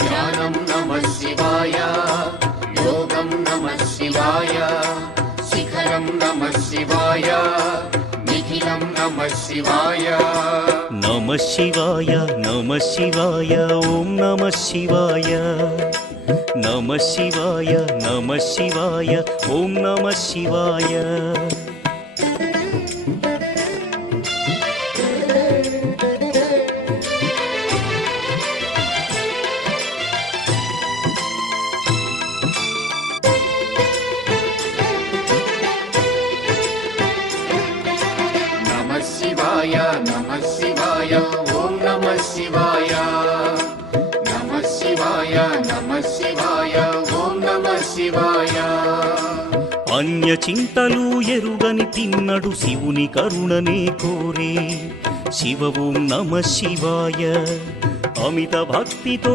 ధ్యానం నమః శివాయ, యోగం నమః శివాయ, శిఖరం నమః శివాయ, నిఖిలం నమః శివాయ. నమః శివాయ నమః శివాయ ఓం నమః శివాయ. నమః శివాయ నమః శివాయ ఓం నమః శివాయ. నమః శివాయ నమః శివాయ ఓం నమః శివాయ. నమః శివాయ నమః శివాయ ఓం నమః శివాయ. అన్య చింతలు ఎరుగని తిన్నడు శివుని కరుణనే కోరే. శివ ఓం నమః శివాయ. అమిత భక్తితో